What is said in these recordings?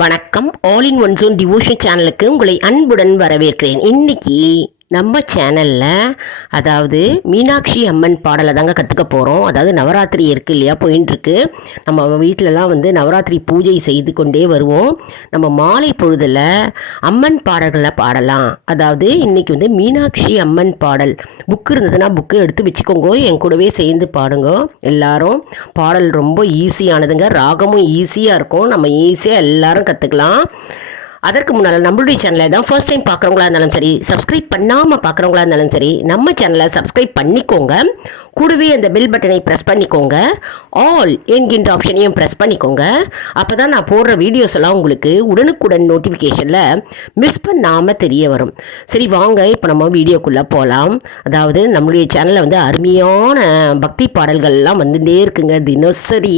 வணக்கம். All in one zone devotion சேனலுக்கு உங்களை அன்புடன் வரவேற்கிறேன். இன்னைக்கு நம்ம சேனலில் அதாவது மீனாட்சி அம்மன் பாடலை தாங்க கற்றுக்க போகிறோம் அதாவது நவராத்திரி இருக்கு இல்லையா போயின்ட்டுருக்கு நம்ம வீட்டிலலாம் வந்து நவராத்திரி பூஜை செய்து கொண்டே வருவோம். நம்ம மாலை பொழுதில் அம்மன் பாடல்களை பாடலாம். அதாவது இன்றைக்கி வந்து மீனாட்சி அம்மன் பாடல். புக்கு இருந்ததுன்னா புக்கு எடுத்து வச்சுக்கோங்க என் கூடவே சேர்ந்து பாடுங்க எல்லாரும். பாடல் ரொம்ப ஈஸியானதுங்க ராகமும் ஈஸியாக இருக்கும். நம்ம ஈஸியாக எல்லாரும் கற்றுக்கலாம் அதற்கு முன்னால் நம்மளுடைய சேனலை தான் ஃபர்ஸ்ட் டைம் பார்க்குறவங்களா இருந்தாலும் சரி சப்ஸ்கிரைப் பண்ணாமல் பார்க்குறவங்களா இருந்தாலும் சரி நம்ம சேனலை சப்ஸ்கிரைப் பண்ணிக்கோங்க. கூடவே அந்த பெல் பட்டனை ப்ரெஸ் பண்ணிக்கோங்க. ஆல் என்கின்ற ஆப்ஷனையும் ப்ரெஸ் பண்ணிக்கோங்க. அப்போ தான் நான் போடுற வீடியோஸ் எல்லாம் உங்களுக்கு உடனுக்குடன் நோட்டிஃபிகேஷனில் மிஸ் பண்ணாமல் தெரிய வரும். சரி வாங்க இப்போ நம்ம வீடியோக்குள்ளே போகலாம் அதாவது நம்மளுடைய சேனலில் வந்து அருமையான பக்தி பாடல்கள்லாம் வந்துட்டே இருக்குங்க. தினசரி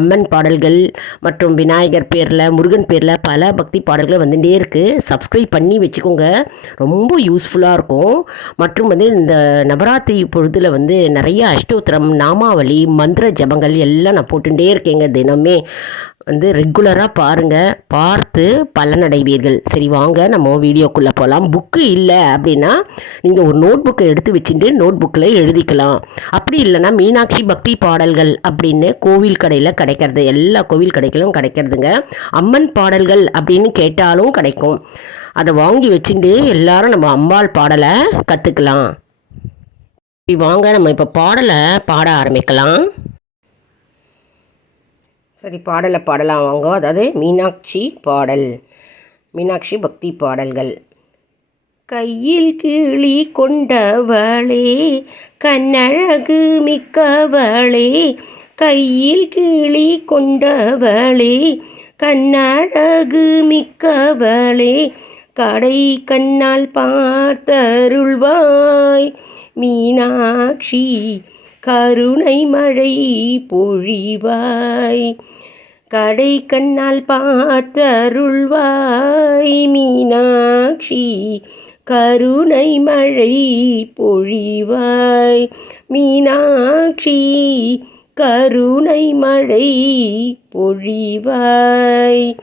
அம்மன் பாடல்கள் மற்றும் விநாயகர் பேரில் முருகன் பேரில் பல பக்தி பாடல்கள் வந்துட்டே இருக்குது சப்ஸ்கிரைப் பண்ணி வச்சுக்கோங்க. ரொம்ப யூஸ்ஃபுல்லாக இருக்கும். மற்றும் வந்து இந்த நவராத்திரி பொழுதில் வந்து நிறைய அஷ்டோத்திரம் நாமாவளி மந்திர ஜபங்கள் எல்லாம் நான் போட்டுகிட்டே இருக்கேங்க தினமே. வந்து ரெகுலராக பாருங்கள் பார்த்து பலனடைவீர்கள். சரி வாங்க நம்ம வீடியோக்குள்ளே போகலாம் புக்கு இல்லை அப்படின்னா நீங்கள் ஒரு நோட் புக்கை எடுத்து வச்சுட்டு நோட் புக்கில் எழுதிக்கலாம். அப்படி இல்லைன்னா மீனாட்சி பக்தி பாடல்கள் அப்படின்னு கோவில் கடையில் கிடைக்கிறது எல்லா கோவில் கடைகளும் கிடைக்கிறதுங்க. அம்மன் பாடல்கள் அப்படின்னு கேட்டால் கேட்டாலும் கிடைக்கும். அதை வாங்கி வச்சுட்டு எல்லாரும் நம்ம அம்பாள் பாடலை கற்றுக்கலாம் வாங்க நம்ம இப்போ பாடலை பாட ஆரம்பிக்கலாம். சரி பாடலை பாடலாம் வாங்க. அதாவது மீனாட்சி பாடல் மீனாட்சி பக்தி பாடல்கள். கையில் கிளி கொண்டவளே கண்ணழகு மிக்கவளே கையில் கிளி கொண்டவளே கண்ணழகு மிக்கவளே கடை கண்ணால் பார்த்தருள்வாய். மீனாட்சி கருணை மழை பொழிவாய். கடை கண்ணால் பார்த்தருள்வாய். மீனாட்சி கருணை மழை பொழிவாய். மீனாட்சி கருணை மழை பொழிவாய்.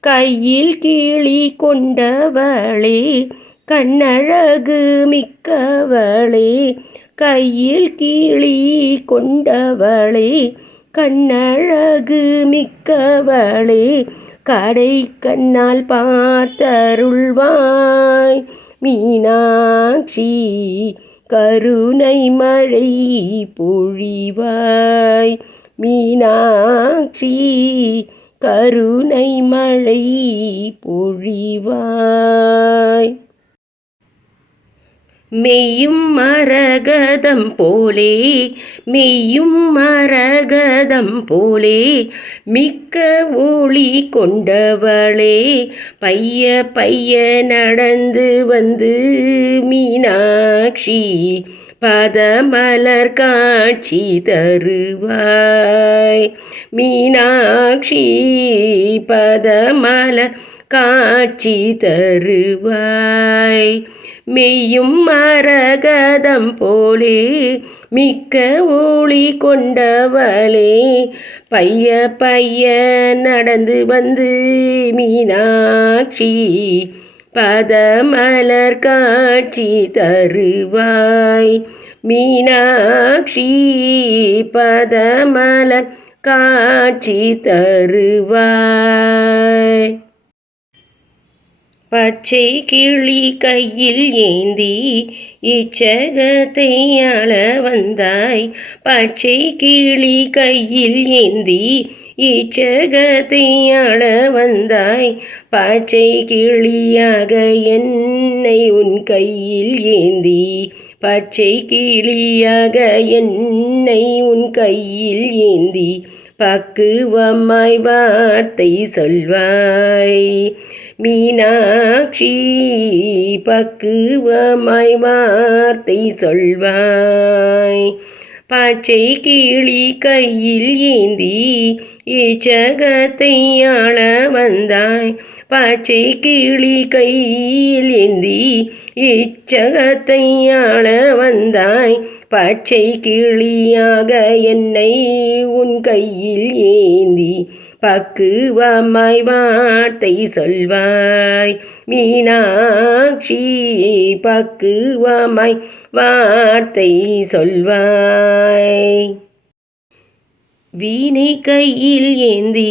கையில் கீழி கொண்டவளே கண்ணழகு மிக்கவளே கையில் கீழி கொண்டவளே கண்ணழகு மிக்கவளே கடை கண்ணால் பார்த்தருள்வாய். மீனாட்சி கருணை மழை பொழிவாய். மீனாட்சி கருணை மழை பொழிவாய். மெய்யும் மரகதம் போலே மெய்யும் மரகதம் போலே மிக்க ஒளி கொண்டவளே பைய பைய நடந்து வந்து மீனாட்சி பதமலர் காட்சி தருவாய். மீனாட்சி பதமலர் காட்சி தருவாய். மெய்யும் மரகதம் போலே மிக்க ஒளி கொண்டவளே. பைய பைய நடந்து வந்து மீனாட்சி பதமலர் காட்சி தருவாய். மீனாட்சி பதமலர் காட்சி தருவாய். பச்சை கிளி கையில் ஏந்தி இச்சகத்தை அள வந்தாய். பச்சை கிளி கையில் ஏந்தி இச்சகத்தை அள வந்தாய். பச்சை கிளியாக என்னை உன் கையில் ஏந்தி பச்சை கிளியாக என்னை உன் கையில் ஏந்தி. பக்குவமாய் வார்த்தை சொல்வாய். மீனாட்சி பக்குவமாய் வார்த்தை சொல்வாய். பச்சை கிளி கையில் ஏந்தி இச்சகத்தை ஆள வந்தாய். பச்சை கீழி கையில் ஏந்தி இச்சகத்தை ஆள வந்தாய். பச்சை கிளியாக என்னை உன் கையில் ஏந்தி பக்குவமாய் வார்த்தை சொல்வாய். மீனாட்சி பக்குவமாய் வார்த்தை சொல்வாய். வீணை கையில் ஏந்தி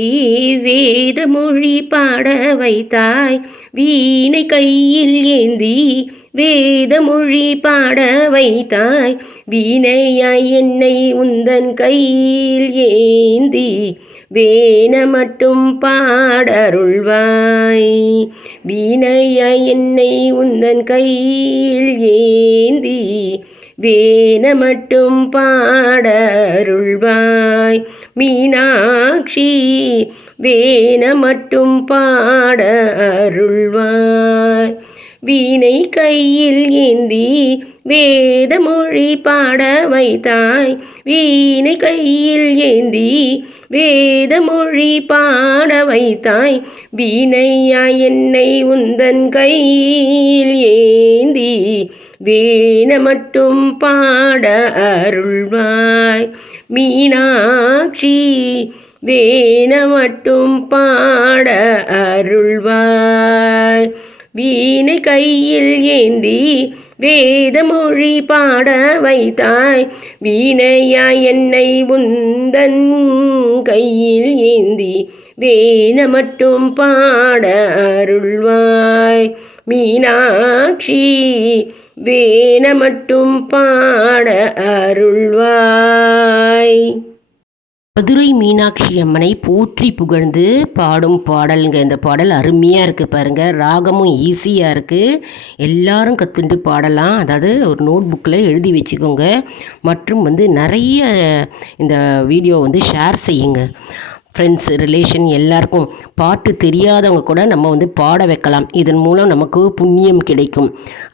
வேதமொழி பாட வைத்தாய். வீணை கையில் ஏந்தி வேதமொழி பாட வைத்தாய். வீணையாய் என்னை உந்தன் கையில் ஏந்தி வீண மட்டும் பாடருள்வாய். வீணையா என்னை உந்தன் கையில் ஏந்தி வேன மட்டும் பாடருள்வாய். மீனாட்சி வேன மட்டும் பாட அருள்வாய் வீணை கையில் ஏந்தி வேதமொழி பாட வைத்தாய். வீணை கையில் ஏந்தி வேதமொழி பாட வைத்தாய். வீணையா என்னை உந்தன் கையில் ஏந்தி. வீண மட்டும் பாட அருள்வாய். மீனாட்சி வேன மட்டும் பாட அருள்வாய். வீணை கையில் ஏந்தி. வேதமொழி பாட வைத்தாய். வீணையாய் என்னை உந்தன் கையில் ஏந்தி வேண மட்டும் பாட அருள்வாய். மீனாட்சி வேண மட்டும் பாட அருள்வாய். மதுரை மீனாட்சி அம்மனை போற்றி புகழ்ந்து பாடும் பாடலுங்க. இந்த பாடல் அருமையாக இருக்குது பாருங்கள் ராகமும் ஈஸியாக இருக்குது எல்லாரும் கற்றுண்டு பாடலாம். அதாவது ஒரு நோட் புக்கில் எழுதி வச்சுக்கோங்க. மற்றும் வந்து நிறைய இந்த வீடியோ வந்து ஷேர் செய்யுங்க. ஃப்ரெண்ட்ஸ் ரிலேஷன் எல்லாருக்கும் பாட்டு தெரியாதவங்க கூட நம்ம வந்து பாட வைக்கலாம். இதன் மூலம் நமக்கு புண்ணியம் கிடைக்கும்.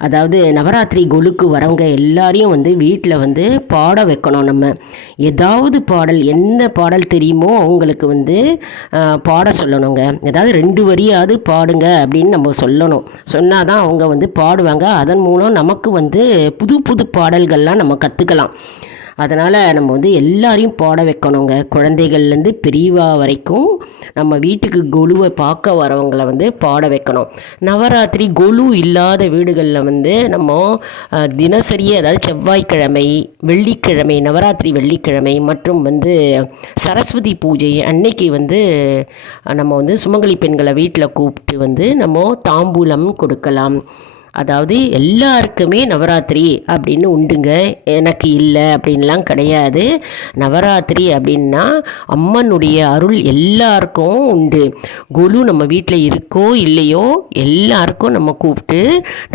அதாவது நவராத்திரி கொலுக்கு வரவங்க எல்லாரையும் வந்து வீட்டில் வந்து பாட வைக்கணும் நம்ம. ஏதாவது பாடல் எந்த பாடல் தெரியுமோ அவங்களுக்கு வந்து பாட சொல்லணுங்க. ஏதாவது ரெண்டு வரியாவது பாடுங்க அப்படின்னு நம்ம சொல்லணும். சொன்னால் தான் அவங்க வந்து பாடுவாங்க. அதன் மூலம் நமக்கு வந்து புது புது பாடல்கள்லாம் நம்ம கற்றுக்கலாம் அதனால் நம்ம வந்து எல்லாரையும் பாட வைக்கணுங்க. குழந்தைகள்லேருந்து பெரியவா வரைக்கும் நம்ம வீட்டுக்கு கொலுவை பார்க்க வரவங்களை வந்து பாட வைக்கணும். நவராத்திரி கொலு இல்லாத வீடுகளில் வந்து நம்ம தினசரியே அதாவது செவ்வாய்க்கிழமை வெள்ளிக்கிழமை நவராத்திரி வெள்ளிக்கிழமை மற்றும் வந்து சரஸ்வதி பூஜை அன்னைக்கு வந்து நம்ம வந்து சுமங்கலி பெண்களை வீட்டில் கூப்பிட்டு வந்து நம்ம தாம்பூலம் கொடுக்கலாம். அதாவது எல்லாருக்குமே நவராத்திரி அப்படின்னு உண்டுங்க. எனக்கு இல்லை அப்படின்லாம் கிடையாது. நவராத்திரி அப்படின்னா அம்மனுடைய அருள் எல்லாருக்கும் உண்டு. குழு நம்ம வீட்டில் இருக்கோ இல்லையோ எல்லாருக்கும் நம்ம கூப்பிட்டு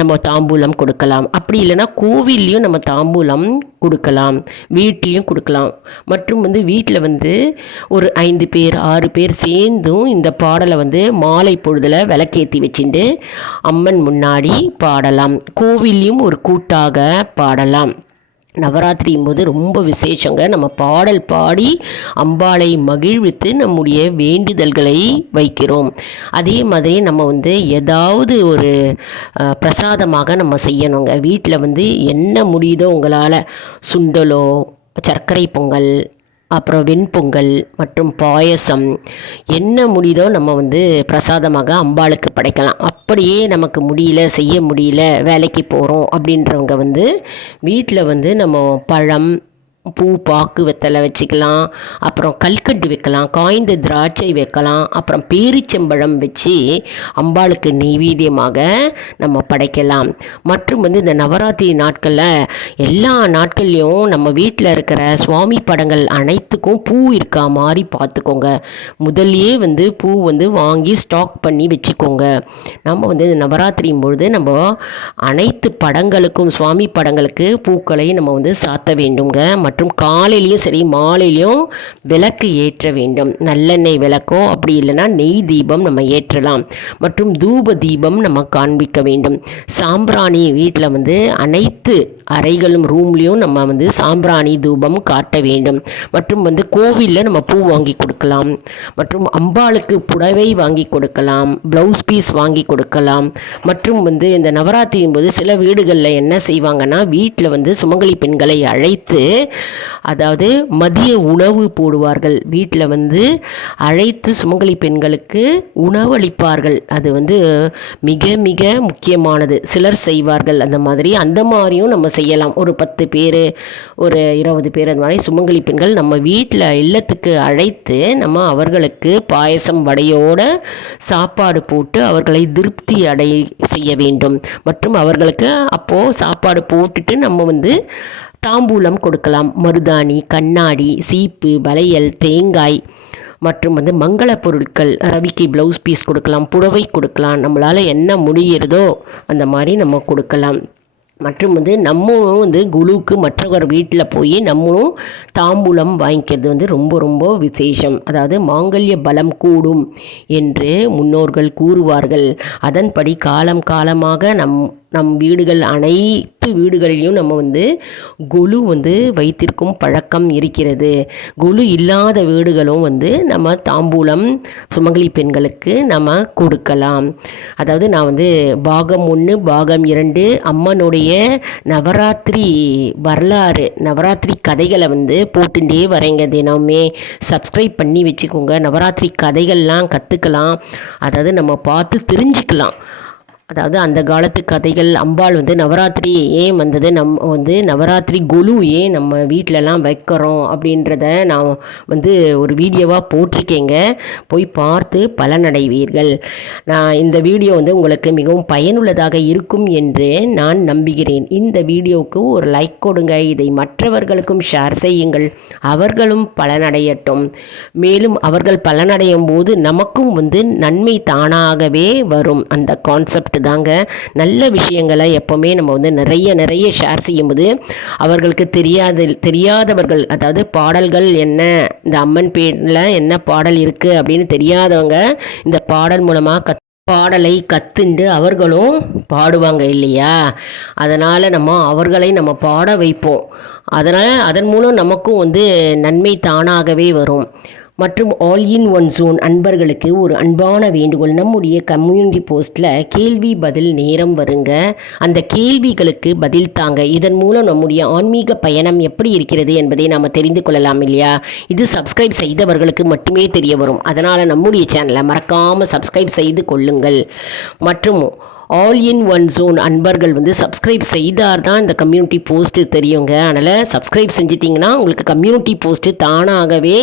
நம்ம தாம்பூலம் கொடுக்கலாம். அப்படி இல்லைன்னா கோவில்லையும் நம்ம தாம்பூலம் கொடுக்கலாம். வீட்லேயும் கொடுக்கலாம். மற்றும் வந்து வீட்டில் வந்து ஒரு ஐந்து பேர் ஆறு பேர் சேர்ந்தும் இந்த பாடலை வந்து மாலை பொழுதில் விளக்கேற்றி வச்சுட்டு அம்மன் முன்னாடி பா பாடலாம். கோவில்லையும் ஒரு கூட்டாக பாடலாம். நவராத்திரியும் போது ரொம்ப விசேஷங்க. நம்ம பாடல் பாடி அம்பாளை மகிழ்வித்து நம்முடைய வேண்டுதல்களை வைக்கிறோம். அதே மாதிரி நம்ம வந்து ஏதாவது ஒரு பிரசாதமாக நம்ம செய்யணுங்க. வீட்டில் வந்து என்ன முடியுதோ உங்களால். சுண்டலோ சர்க்கரை பொங்கல் அப்புறம் வெண்பொங்கல் மற்றும் பாயசம் என்ன முடியுதோ நம்ம வந்து பிரசாதமாக அம்பாளுக்கு படைக்கலாம். அப்படியே நமக்கு முடியல செய்ய முடியல வேலைக்கு போகிறோம் அப்படின்றவங்க வந்து வீட்டில் வந்து நம்ம பழம் பூ பாக்கு வெத்தலை வச்சுக்கலாம் அப்புறம் கல்கட்டு வைக்கலாம் காய்ந்த திராட்சை வைக்கலாம் அப்புறம் பேரிச்சம்பழம் வச்சு அம்பாளுக்கு நெய்வேத்தியமாக நம்ம படைக்கலாம். மற்றும் வந்து இந்த நவராத்திரி நாட்களில் எல்லா நாட்கள்லேயும் நம்ம வீட்டில் இருக்கிற சுவாமி படங்கள் அனைத்துக்கும் பூ இருக்கா மாதிரி பார்த்துக்கோங்க. முதல்லையே வந்து பூ வந்து வாங்கி ஸ்டாக் பண்ணி வச்சுக்கோங்க. நம்ம வந்து இந்த நவராத்திரியும் பொழுது நம்ம அனைத்து படங்களுக்கும் சுவாமி படங்களுக்கு பூக்களை நம்ம வந்து சாத்த வேண்டுங்க மற்றும் காலையிலையும் சரி மாலையிலையும் விளக்கு ஏற்ற வேண்டும். நல்லெண்ணெய் விளக்கோ அப்படி இல்லைன்னா நெய் தீபம் நம்ம ஏற்றலாம். மற்றும் தூப தீபம் நம்ம காண்பிக்க வேண்டும். சாம்பிராணி வீட்டில் வந்து அனைத்து அறைகளும் ரூம்லேயும் நம்ம வந்து சாம்பிராணி தூபம் காட்ட வேண்டும். மற்றும் வந்து கோவிலில் நம்ம பூ வாங்கி கொடுக்கலாம். மற்றும் அம்பாளுக்கு புடவை வாங்கி கொடுக்கலாம். ப்ளவுஸ் பீஸ் வாங்கி கொடுக்கலாம். மற்றும் வந்து இந்த நவராத்திரியின் போது சில வீடுகளில் என்ன செய்வாங்கன்னா வீட்டில் வந்து சுமங்கலி பெண்களை அழைத்து அதாவது மதிய உணவு போடுவார்கள். வீட்டில் வந்து அழைத்து சுமங்கலி பெண்களுக்கு உணவளிப்பார்கள் அது வந்து மிக மிக முக்கியமானது. சிலர் செய்வார்கள். அந்த மாதிரி அந்த மாதிரியும் நம்ம செய்யலாம். ஒரு பத்து பேர் ஒரு இருபது பேர் அந்த மாதிரி சுமங்கலி பெண்கள் நம்ம வீட்டில் இல்லத்துக்கு அழைத்து நம்ம அவர்களுக்கு பாயசம் வடையோட சாப்பாடு போட்டு அவர்களை திருப்தி அடை செய்ய வேண்டும். மற்றும் அவர்களுக்கு அப்போது சாப்பாடு போட்டுட்டு நம்ம வந்து தாம்பூலம் கொடுக்கலாம். மருதாணி கண்ணாடி சீப்பு வளையல் தேங்காய் மற்றும் வந்து மங்கள பொருட்கள் ரவிக்கு ப்ளவுஸ் பீஸ் கொடுக்கலாம் புடவை கொடுக்கலாம். நம்மளால் என்ன முடிகிறதோ அந்த மாதிரி நம்ம கொடுக்கலாம். மற்றும் வந்து நம்மளும் வந்து குழுவுக்கு மற்றவர் வீட்டில் போய் நம்மளும் தாம்பூலம் வாங்கிக்கிறது வந்து ரொம்ப ரொம்ப விசேஷம். அதாவது மாங்கல்ய பலம் கூடும் என்று முன்னோர்கள் கூறுவார்கள். அதன்படி காலம் காலமாக நம் நம் வீடுகள் அனைத்து வீடுகளிலும் நம்ம வந்து கொலு வந்து வைத்திருக்கும் பழக்கம் இருக்கிறது. கொலு இல்லாத வீடுகளும் வந்து நம்ம தாம்பூலம் சுமங்கலி பெண்களுக்கு நம்ம கொடுக்கலாம். அதாவது நான் வந்து பாகம் ஒன்று பாகம் இரண்டு அம்மனுடைய நவராத்திரி வரலாறு நவராத்திரி கதைகளை வந்து போட்டுட்டே வரேங்க தினமே சப்ஸ்கிரைப் பண்ணி வச்சுக்கோங்க. நவராத்திரி கதைகள்லாம் கற்றுக்கலாம் அதாவது நம்ம பார்த்து தெரிஞ்சுக்கலாம். அதாவது அந்த காலத்து கதைகள் அம்பாள் வந்து நவராத்திரி ஏன் வந்தது? நம்ம வந்து நவராத்திரி கொலு ஏன் நம்ம வீட்டிலலாம் வைக்கிறோம்? அப்படின்றத நான் வந்து ஒரு வீடியோவாக போட்டிருக்கேங்க. போய் பார்த்து பலனடைவீர்கள். நான் இந்த வீடியோ வந்து உங்களுக்கு மிகவும் பயனுள்ளதாக இருக்கும் என்று நான் நம்புகிறேன். இந்த வீடியோவுக்கு ஒரு லைக் கொடுங்க. இதை மற்றவர்களுக்கும் ஷேர் செய்யுங்கள். அவர்களும் பலனடையட்டும். மேலும் அவர்கள் பலனடையும் போது நமக்கும் வந்து நன்மை தானாகவே வரும். அந்த கான்செப்ட் தாங்க நல்ல விஷயங்களை எப்போவுமே நம்ம வந்து நிறைய நிறைய ஷேர் செய்யும்போது அவர்களுக்கு தெரியாது தெரியாதவர்கள் அதாவது பாடல்கள் என்ன இந்த அம்மன் பேரில் என்ன பாடல் இருக்குது அப்படின்னு தெரியாதவங்க இந்த பாடல் மூலமாக கத் பாடலை கத்துண்டு அவர்களும் பாடுவாங்க இல்லையா? அதனால் நம்ம அவர்களை நம்ம பாட வைப்போம். அதனால் அதன் மூலம் நமக்கும் வந்து நன்மை தானாகவே வரும். மற்றும் ஆல் இன் ஒன் ஜோன் அன்பர்களுக்கு ஒரு அன்பான வேண்டுகோள். நம்முடைய கம்யூனிட்டி போஸ்ட்டில் கேள்வி பதில் நேரம் வருங்க. அந்த கேள்விகளுக்கு பதில் தாங்க. இதன் மூலம் நம்முடைய ஆன்மீக பயணம் எப்படி இருக்கிறது என்பதை நாம் தெரிந்து கொள்ளலாம் இல்லையா? இது சப்ஸ்கிரைப் செய்தவர்களுக்கு மட்டுமே தெரிய வரும். அதனால் நம்முடைய சேனலை மறக்காமல் சப்ஸ்கிரைப் செய்து கொள்ளுங்கள். மற்றும் ஆல் இன் ஒன் ஜோன் அன்பர்கள் வந்து சப்ஸ்கிரைப் செய்தார் தான் இந்த கம்யூனிட்டி போஸ்ட்டு தெரியுங்க. அதனால் சப்ஸ்கிரைப் செஞ்சிட்டிங்கன்னா உங்களுக்கு கம்யூனிட்டி போஸ்ட்டு தானாகவே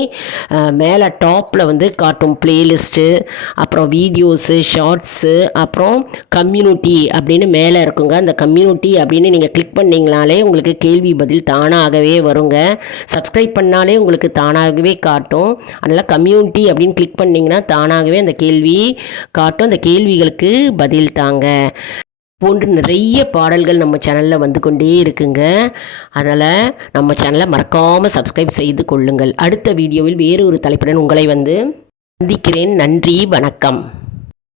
மேலே டாப்பில் வந்து காட்டும் பிளேலிஸ்ட்டு அப்புறம் வீடியோஸு ஷார்ட்ஸு அப்புறம் கம்யூனிட்டி அப்படின்னு மேலே இருக்குங்க. அந்த கம்யூனிட்டி அப்படின்னு நீங்கள் கிளிக் பண்ணிங்கனாலே உங்களுக்கு கேள்வி பதில் தானாகவே வருங்க. சப்ஸ்கிரைப் பண்ணாலே உங்களுக்கு தானாகவே காட்டும். அதனால் கம்யூனிட்டி அப்படின்னு கிளிக் பண்ணிங்கன்னா தானாகவே அந்த கேள்வி காட்டும். அந்த கேள்விகளுக்கு பதில் தாங்க. போன்று நிறைய பாடல்கள் நம்ம சேனலில் வந்து கொண்டே இருக்குங்க. அதனால் நம்ம சேனலை மறக்காமல் சப்ஸ்கிரைப் செய்து கொள்ளுங்கள். அடுத்த வீடியோவில் வேறு ஒரு தலைப்புடன் உங்களை வந்து சந்திக்கிறேன். நன்றி வணக்கம்.